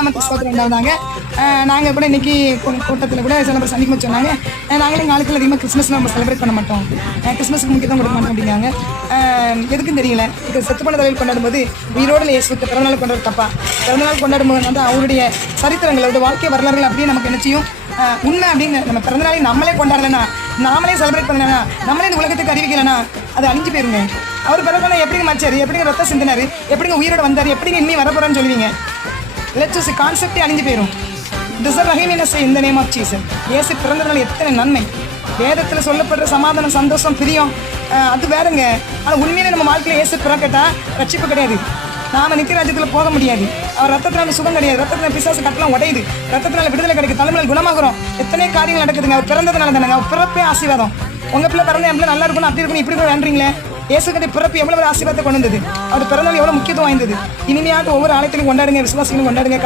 நமக்கு ஸ்தோத்திரம் உண்டாவதாங்க. நாங்கள் கூட இன்னைக்கு கூட்டத்தில் கூட சில பேர் சந்திக்கும் சொன்னாங்க, நாங்களே காலத்தில் அதிகமாக கிறிஸ்மஸ் நம்ம செலிப்ரேட் பண்ண மாட்டோம், கிறிஸ்மஸுக்கு முக்கியத்துவம் கொடுக்க மாட்டோம் அப்படிங்காங்க. எதுக்கும் தெரியல. இது செத்து போன தலையில் கொண்டாடும் போது உயிரோடு இயேசுக்கு பிறந்தநாள் கொண்டாடு தப்பா? பிறந்தநாள் கொண்டாடும் போது வந்து அவருடைய சரித்திரங்கள், அவருடைய வாழ்க்கை வரலாறுகள் அப்படியே நமக்கு என்ன செய்யும்? உண்மை அப்படின்னு நம்ம பிறந்தநாளை நம்மளே கொண்டாடலைன்னா, நாமளே செலிப்ரேட் பண்ணலன்னா, நம்மளே இந்த உலகத்துக்கு அறிவிக்கலைன்னா அது அழிஞ்சு போயிருங்க. அவர் பிறகு எப்படிங்க மச்சாரு, எப்படிங்க ரத்த சிந்தினாரு, எப்படிங்க உயிரோடு வந்தார், எப்படிங்க இனி வரப்போறான்னு சொல்லுவீங்க? லெட்ஸ் கான்செப்டே அழிஞ்சு போயிடும். இந்த நேம் ஆஃப் ஜீசஸ். இயேசு பிறந்ததுனால எத்தனை நன்மை. வேதத்தில் சொல்லப்படுற சமாதானம், சந்தோஷம், பிரியம் அது வேறுங்க. ஆனால் உண்மையிலே நம்ம வாழ்க்கையில் இயேசு பிறக்கட்டா ரட்சிப்பு கிடையாது. நாம் நித்திய ராஜ்யத்தில் போக முடியாது. அவர் ரத்தத்தினால சுகம் கிடையாது. ரத்தத்தினால பிசாசு கட்டலாம் உடையுது. ரத்தத்தினால விடுதலை கிடைக்கும். தலைமையில் குணமாகிறோம். எத்தனை காரியங்கள் நடக்குதுங்க. அவர் பிறந்ததுனால தானேங்க. அவர் பிறப்பே ஆசீர்வாதம். உங்கள் பிள்ளை பிறந்த என் பிள்ளை நல்லா இருக்கணும், அப்படி இருக்கணும், இப்படி கூட வேண்டுறீங்களே. இயேசுடைய பிறப்பு எவ்வளவு ஆசீர்வாதத்தை கொண்டு வந்தது. அவர் பிறந்தநாள் எவ்வளவு முக்கியத்துவம் வாய்ந்தது. இனிமையாக ஒவ்வொரு ஆலயத்திலும் கொண்டாடுங்க, விசுவாசிகளும் கொண்டாடுங்க.